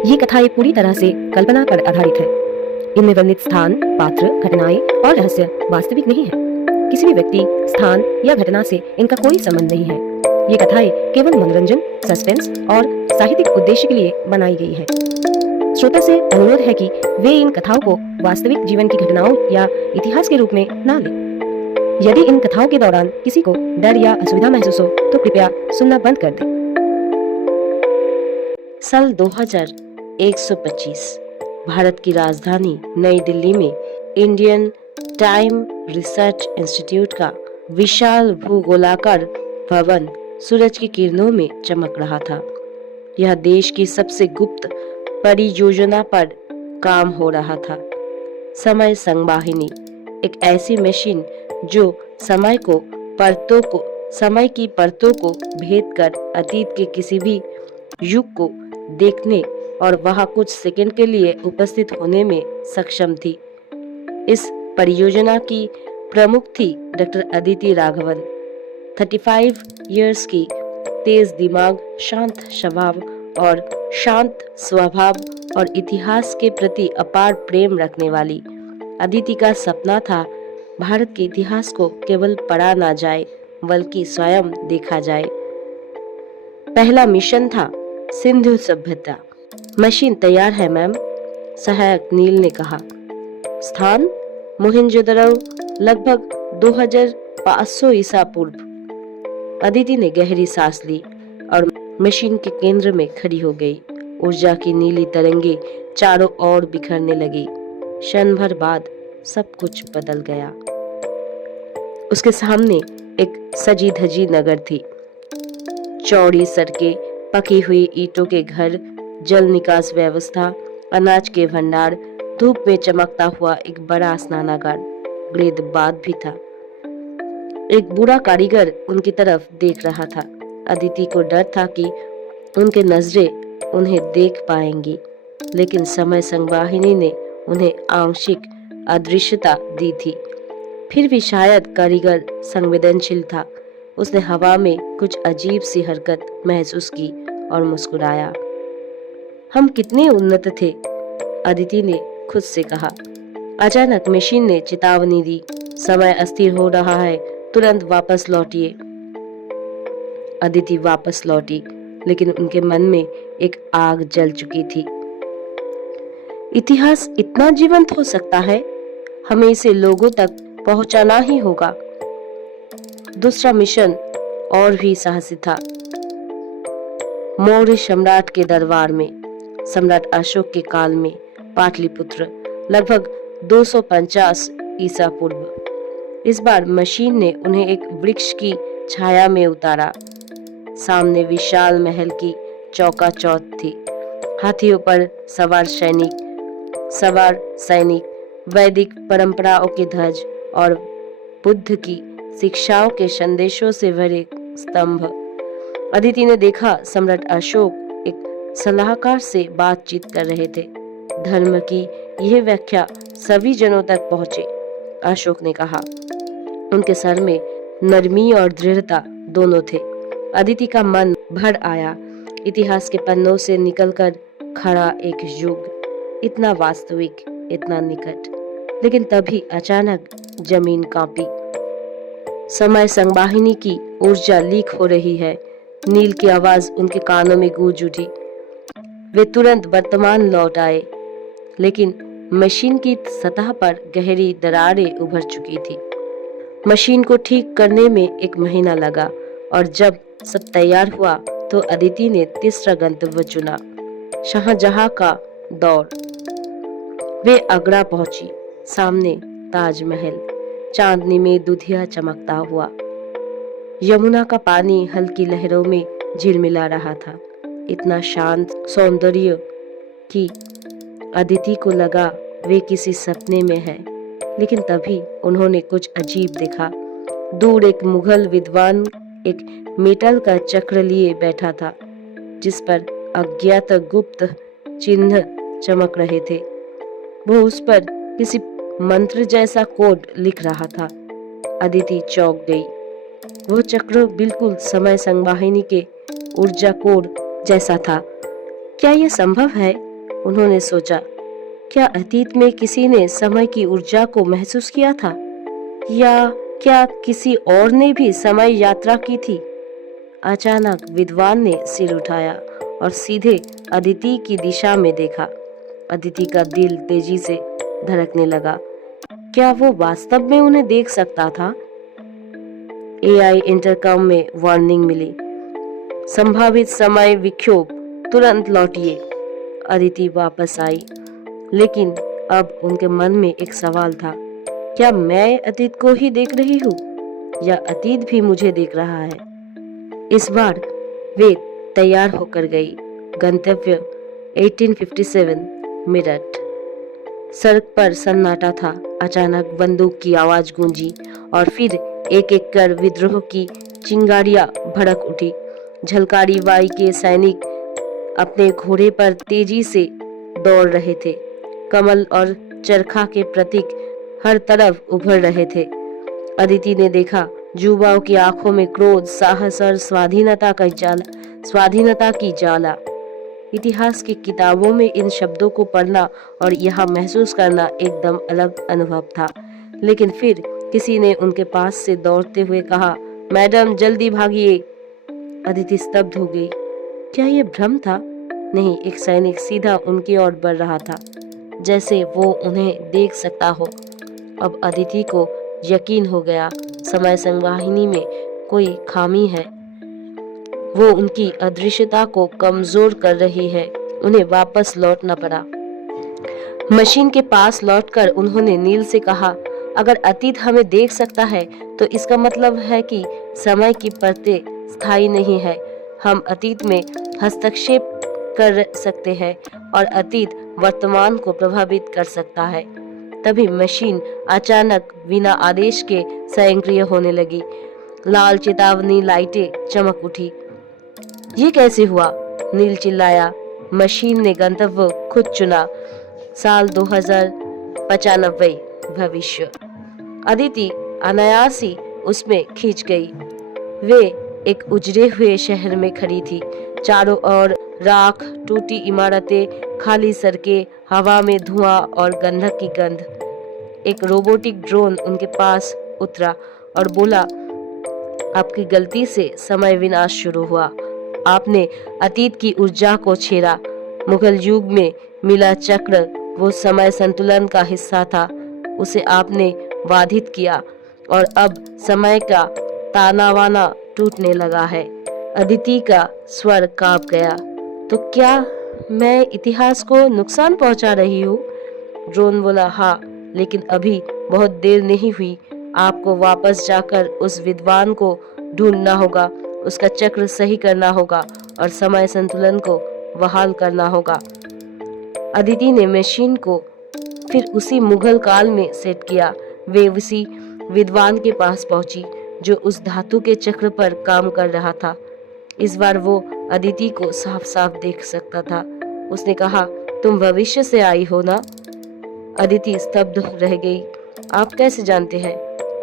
ये कथाएं पूरी तरह से कल्पना पर आधारित है। इनमें वर्णित स्थान, पात्र, घटनाएं और रहस्य वास्तविक नहीं है। किसी भी व्यक्ति, स्थान या घटना से इनका कोई संबंध नहीं है। ये कथाएं केवल मनोरंजन, सस्पेंस और साहित्यिक उद्देश्य के लिए बनाई गई है। श्रोता से अनुरोध है कि वे इन कथाओं को वास्तविक जीवन की घटनाओं या इतिहास के रूप में ना लें। यदि इन कथाओं के दौरान किसी को डर या असुविधा महसूस हो तो कृपया सुनना बंद कर दें। साल 2125 भारत की राजधानी नई दिल्ली में इंडियन टाइम रिसर्च इंस्टीट्यूट का विशाल भूगोलाकार भवन सूरज की किरणों में चमक रहा था। यह देश की सबसे गुप्त परियोजना पर काम हो रहा था। समय संवाहिनी, एक ऐसी मशीन जो समय की परतों को भेद कर अतीत के किसी भी युग को देखने और वहां कुछ सेकंड के लिए उपस्थित होने में सक्षम थी। इस परियोजना की प्रमुख थी डॉक्टर अदिति राघवन। 35 इयर्स की, तेज दिमाग, शांत स्वभाव और इतिहास के प्रति अपार प्रेम रखने वाली अदिति का सपना था भारत के इतिहास को केवल पढ़ा ना जाए बल्कि स्वयं देखा जाए। पहला मिशन था सिंधु सभ्यता। मशीन तैयार है मैम, सहायक नील ने कहा। स्थान मोहनजोदड़ो, लगभग 2500 ईसा पूर्व। अदिति ने गहरी सांस ली और मशीन के केंद्र में खड़ी हो गई। ऊर्जा की नीली तरंगे चारों ओर बिखरने लगी। क्षण भर बाद सब कुछ बदल गया। उसके सामने एक सजी धजी नगर थी। चौड़ी सड़कें, पकी हुई ईंटों के घर, जल निकास व्यवस्था, अनाज के भंडार, धूप में चमकता हुआ एक बड़ा स्नानागार, ग्रेदबाद भी था। एक बूढ़ा कारीगर उनकी तरफ देख रहा था। अदिति को डर था कि उनके नजरें उन्हें देख पाएंगी, लेकिन समय संवाहिनी ने उन्हें आंशिक अदृश्यता दी थी। फिर भी शायद कारीगर संवेदनशील था। उसने हवा में कुछ अजीब सी हरकत महसूस की और मुस्कुराया। हम कितने उन्नत थे, अदिति ने खुद से कहा। अचानक मशीन ने चेतावनी दी, समय अस्थिर हो रहा है, तुरंत वापस लौटिए। अदिति वापस लौटी, लेकिन उनके मन में एक आग जल चुकी थी। इतिहास इतना जीवंत हो सकता है, हमें इसे लोगों तक पहुंचाना ही होगा। दूसरा मिशन और भी साहसी था। मौर्य सम्राट के दरबार में, सम्राट अशोक के काल में, पाटलिपुत्र, लगभग 250 ईसा पूर्व। इस बार मशीन ने उन्हें एक वृक्ष की छाया में उतारा। सामने विशाल महल की चौकाचौंध थी। हाथियों पर सवार सैनिक, वैदिक परंपराओं के ध्वज और बुद्ध की शिक्षाओं के संदेशों से भरे स्तंभ। अदिति ने देखा सम्राट अशोक एक सलाहकार से बातचीत कर रहे थे। धर्म की यह व्याख्या सभी जनों तक पहुंचे, अशोक ने कहा। उनके सर में नरमी और दृढ़ता दोनों थे। अदिति का मन भर आया। इतिहास के पन्नों से निकलकर खड़ा एक युग, इतना वास्तविक, इतना निकट। लेकिन तभी अचानक जमीन कांपी। समय संवाहिनी की ऊर्जा लीक हो रही है, नील की आवाज उनके कानों में गूंज उठी। वे तुरंत वर्तमान लौट आए, लेकिन मशीन की सतह पर गहरी दरारें उभर चुकी थी। मशीन को ठीक करने में 1 महीना लगा और जब सब तैयार हुआ तो अदिति ने तीसरा गंतव्य चुना, शाहजहां का दौर। वे आगरा पहुंची। सामने ताजमहल, चांदनी में दुधिया चमकता हुआ। यमुना का पानी हल्की लहरों में झिलमिला रहा था। इतना शांत सौंदर्य कि अदिति को लगा वे किसी सपने में है। लेकिन तभी उन्होंने कुछ अजीब देखा। दूर एक मुगल विद्वान एक मेटल का चक्र लिए बैठा था, जिस पर अज्ञात गुप्त चिन्ह चमक रहे थे। वो उस पर किसी मंत्र जैसा कोड लिख रहा था। अदिति चौंक गई। वो चक्र बिल्कुल समय संवाहिनी के ऊर्जा कोड जैसा था। क्या यह संभव है उन्होंने सोचा, क्या अतीत में किसी ने समय की ऊर्जा को महसूस किया था, या क्या किसी और ने भी समय यात्रा की थी? अचानक विद्वान ने सिर उठाया और सीधे अदिति की दिशा में देखा। अदिति का दिल तेजी से धड़कने लगा। क्या वो वास्तव में उन्हें देख सकता था? एआई इंटरकॉम में वार्निंग मिली, संभावित समय विक्षोभ, तुरंत लौटिए। अदिति वापस आई, लेकिन अब उनके मन में एक सवाल था, क्या मैं अतीत को ही देख रही हूँ या अतीत भी मुझे देख रहा है? इस बार वे तैयार होकर गई। गंतव्य 1857 मेरठ। सड़क पर सन्नाटा था। अचानक बंदूक की आवाज गूंजी और फिर एक एक कर विद्रोह की चिंगारियां भड़क उठी। झलकारी बाई के सैनिक अपने घोड़े पर तेजी से दौड़ रहे थे। कमल और चरखा के प्रतीक हर तरफ उभर रहे थे। अदिति ने देखा, युवाओं की आंखों में क्रोध, साहस और स्वाधीनता की ज्वाला। इतिहास की किताबों में इन शब्दों को पढ़ना और यहाँ महसूस करना एकदम अलग अनुभव था। लेकिन फिर किसी ने उनके पास से दौड़ते हुए कहा, मैडम जल्दी भागिए। अदिति स्तब्ध हो गई। क्या ये भ्रम था? नहीं, एक सैनिक सीधा उनकी ओर बढ़ रहा था, जैसे वो उन्हें देख सकता हो। अब अदिति को यकीन हो गया, समय संवाहिनी में कोई खामी है। वो उनकी अदृश्यता को कमजोर कर रही है। उन्हें वापस लौटना पड़ा। मशीन के पास लौटकर उन्होंने नील से कहा, अगर अतीत हमें देख सकता है तो इसका मतलब है कि समय की परतें स्थायी नहीं है। हम अतीत में हस्तक्षेप कर सकते हैं और अतीत वर्तमान को प्रभावित कर सकता है। तभी मशीन अचानक बिना आदेश के स्वयंक्रिय होने लगी। लाल चेतावनी लाइटें चमक उठी। ये कैसे हुआ? नील चिल्लाया। मशीन ने गंतव्य खुद चुना, साल 2095 भविष्य। अदिति अनायास ही उसमें खींच गई। वे एक उजड़े हुए शहर में खड़ी थी। चारों ओर राख, टूटी इमारतें, खाली सड़कें, हवा में धुआं और गंधक की गंध। एक रोबोटिक ड्रोन उनके पास उतरा और बोला, आपकी गलती से समय विनाश शुरू हुआ। आपने अतीत की ऊर्जा को छेड़ा। मुगल युग में मिला चक्र वो समय संतुलन का हिस्सा था, उसे आपने बाधित किया और अब समय का तानावाना टूटने लगा है। अदिति का स्वर कांप गया। तो क्या मैं इतिहास को नुकसान पहुंचा रही हूँ? ड्रोन बोला, हाँ, लेकिन अभी बहुत देर नहीं हुई। आपको वापस जाकर उस विद्वान को ढूंढना होगा, उसका चक्र सही करना होगा और समय संतुलन को बहाल करना होगा। अदिति ने मशीन को फिर उसी मुगल काल में सेट किया। वे उसी विद्वान के पास पहुंची जो उस धातु के चक्र पर काम कर रहा था। इस बार वो अदिति को साफ साफ देख सकता था। उसने कहा, तुम भविष्य से आई हो ना? अदिति स्तब्ध रह गई। आप कैसे जानते हैं?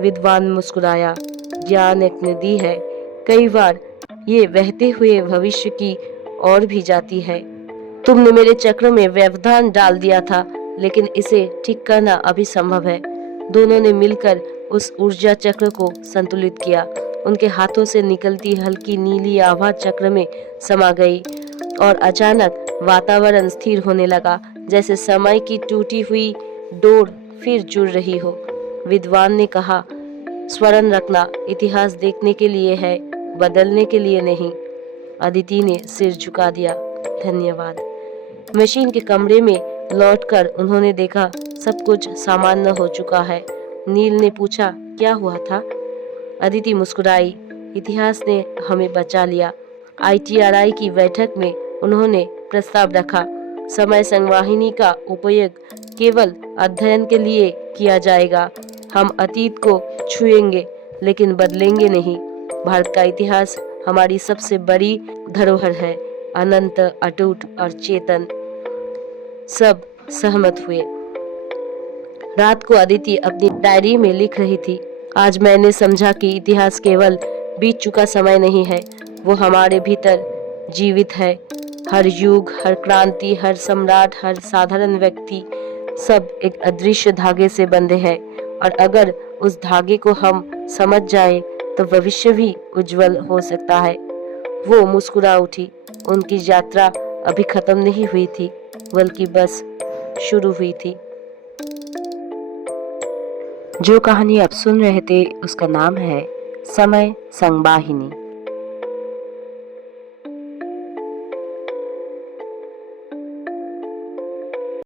विद्वान मुस्कुराया। ज्ञान एक नदी है, कई बार ये बहते हुए भविष्य की ओर भी जाती है। तुमने मेरे चक्र में व्यवधान डाल दिया था, लेकिन इसे ठीक करना अभी संभव है। दोनों ने मिलकर उस ऊर्जा चक्र को संतुलित किया। उनके हाथों से निकलती हल्की नीली आभा चक्र में समा गई और अचानक वातावरण स्थिर होने लगा, जैसे समय की टूटी हुई डोर फिर जुड़ रही हो। विद्वान ने कहा, स्मरण रखना, इतिहास देखने के लिए है, बदलने के लिए नहीं। अदिति ने सिर झुका दिया, धन्यवाद। मशीन के कमरे में लौटकर उन्होंने देखा सब कुछ सामान्य हो चुका है। नील ने पूछा, क्या हुआ था? अदिति मुस्कुराई, इतिहास ने हमें बचा लिया। ITRI की बैठक में उन्होंने प्रस्ताव रखा, समय संवाहिनी का उपयोग केवल अध्ययन के लिए किया जाएगा। हम अतीत को छुएंगे लेकिन बदलेंगे नहीं। भारत का इतिहास हमारी सबसे बड़ी धरोहर है, अनंत, अटूट और चेतन। सब सहमत हुए। रात को अदिति अपनी डायरी में लिख रही थी, आज मैंने समझा कि इतिहास केवल बीत चुका समय नहीं है, वो हमारे भीतर जीवित है। हर युग, हर क्रांति, हर सम्राट, हर साधारण व्यक्ति सब एक अदृश्य धागे से बंधे हैं और अगर उस धागे को हम समझ जाए तो भविष्य भी उज्जवल हो सकता है। वो मुस्कुरा उठी। उनकी यात्रा अभी खत्म नहीं हुई थी, बल्कि बस शुरू हुई थी। जो कहानी आप सुन रहे थे उसका नाम है समय संगवाहिनी।